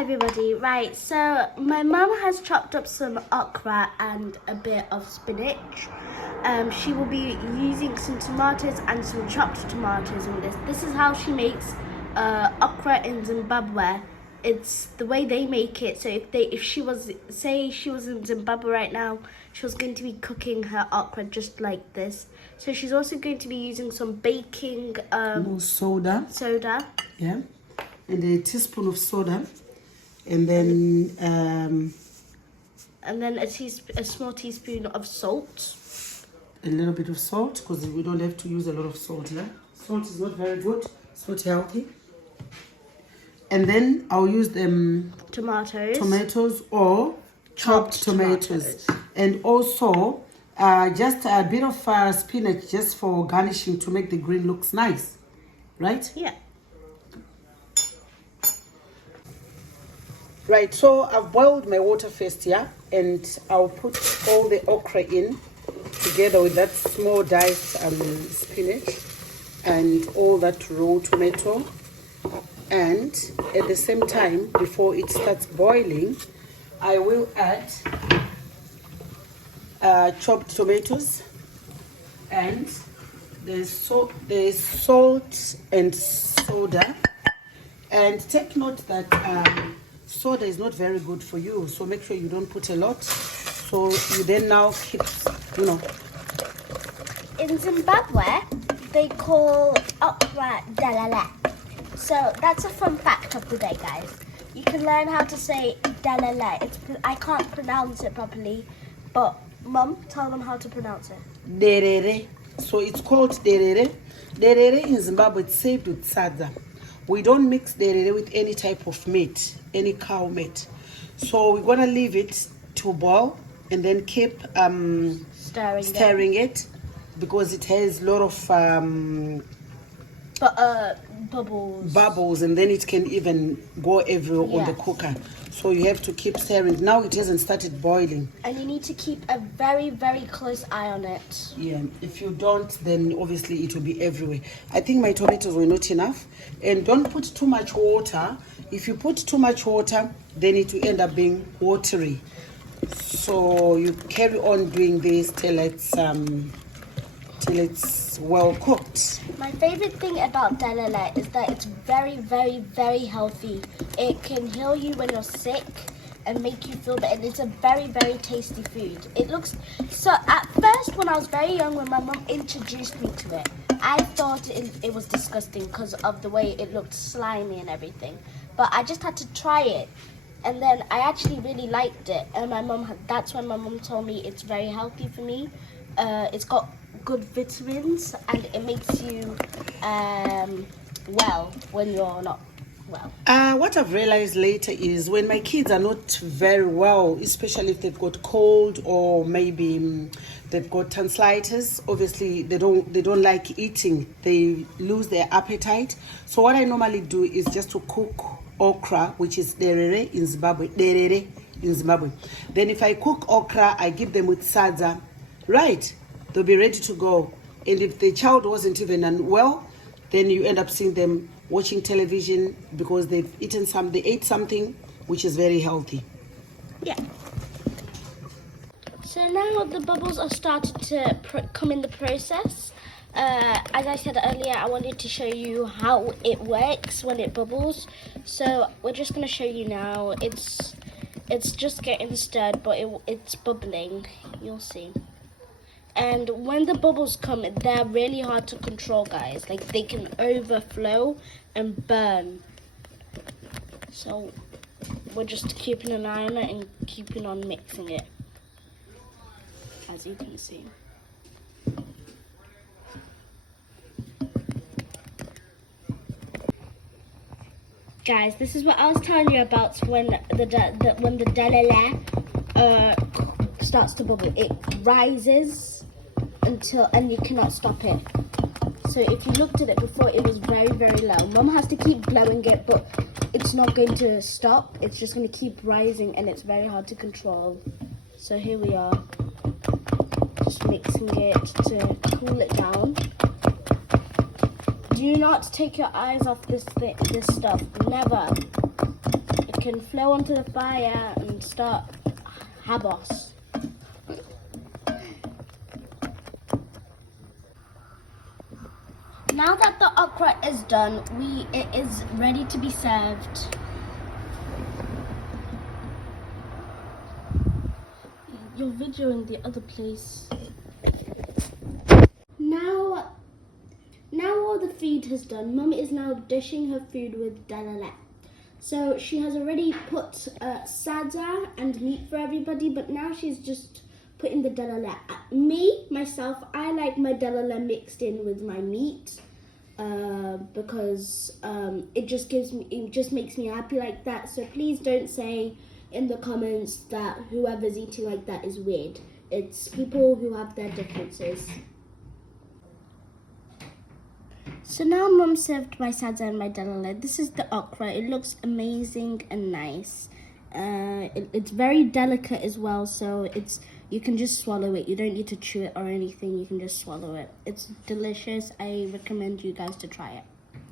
Hi everybody, right, so my mum has chopped up some okra and a bit of spinach. She will be using some tomatoes and some chopped tomatoes in this. This is how she makes okra in Zimbabwe. It's the way they make it. So if she was in Zimbabwe right now, she was going to be cooking her okra just like this. So she's also going to be using some baking soda. Yeah. And a teaspoon of soda, and then a small teaspoon of salt. A little bit of salt, because we don't have to use a lot of salt. Yeah? Salt is not very good. It's not healthy. And then I'll use them tomatoes or chopped tomatoes, and also just a bit of spinach just for garnishing to make the green looks nice, right? Yeah. Right, so I've boiled my water first, yeah, and I'll put all the okra in together with that small diced spinach and all that raw tomato. And at the same time, before it starts boiling, I will add chopped tomatoes and the salt and soda. And take note that soda is not very good for you, so make sure you don't put a lot. So you then now keep, In Zimbabwe, they call okra derere. So that's a fun fact of the day, guys. You can learn how to say derere. I can't pronounce it properly, but Mum, tell them how to pronounce it. Derere. So it's called derere. Derere in Zimbabwe, it's served with sadza. We don't mix derere with any type of meat, any cow meat. So we're gonna leave it to boil and then keep stirring it, because it has a lot of bubbles, and then it can even go everywhere on the cooker. So you have to keep stirring. Now it hasn't started boiling, and you need to keep a very, very close eye on it. Yeah, if you don't, then obviously it will be everywhere. I think my tomatoes were not enough. And don't put too much water. If you put too much water, then it will end up being watery. So you carry on doing this till it's well cooked. My favorite thing about derere is that it's very, very, very healthy. It can heal you when you're sick and make you feel better. And it's a very, very tasty food. It looks so. At first, when I was very young, when my mum introduced me to it, I thought it was disgusting because of the way it looked slimy and everything. But I just had to try it, and then I actually really liked it. And that's when my mum told me it's very healthy for me. It's got good vitamins, and it makes you well when you're not well. What I've realized later is when my kids are not very well, especially if they've got cold or maybe they've got tonsillitis, obviously they don't like eating. They lose their appetite. So what I normally do is just to cook okra, which is derere in Zimbabwe. Then if I cook okra, I give them with sadza, right? They'll be ready to go. And if the child wasn't even unwell, then you end up seeing them watching television because they ate something which is very healthy. Yeah. So now the bubbles are started to come in the process. As I said earlier, I wanted to show you how it works when it bubbles. So we're just going to show you now. It's just getting stirred, but it's bubbling. You'll see. And when the bubbles come, they're really hard to control, guys. Like, they can overflow and burn. So we're just keeping an eye on it and keeping on mixing it, as you can see. Guys, this is what I was telling you about when the derere starts to bubble. It rises and you cannot stop it. So if you looked at it before, it was very, very low. Mum has to keep blowing it, but it's not going to stop. It's just going to keep rising, and it's very hard to control. So here we are, just mixing it to cool it down. Do not take your eyes off this stuff. Never. If can flow onto the fire and start habos. Now that the okra is done, it is ready to be served. You're videoing the other place. Now all the food has done. Mum is now dishing her food with derere. So she has already put sada and meat for everybody, but now she's just putting the derere. Myself, I like my derere mixed in with my meat because it just makes me happy like that. So please don't say in the comments that whoever's eating like that is weird. It's people who have their differences. So now Mum served my sada and my derere. This is the okra. It looks amazing and nice. It's very delicate as well, so you can just swallow it. You don't need to chew it or anything. You can just swallow it. It's delicious. I recommend you guys to try it.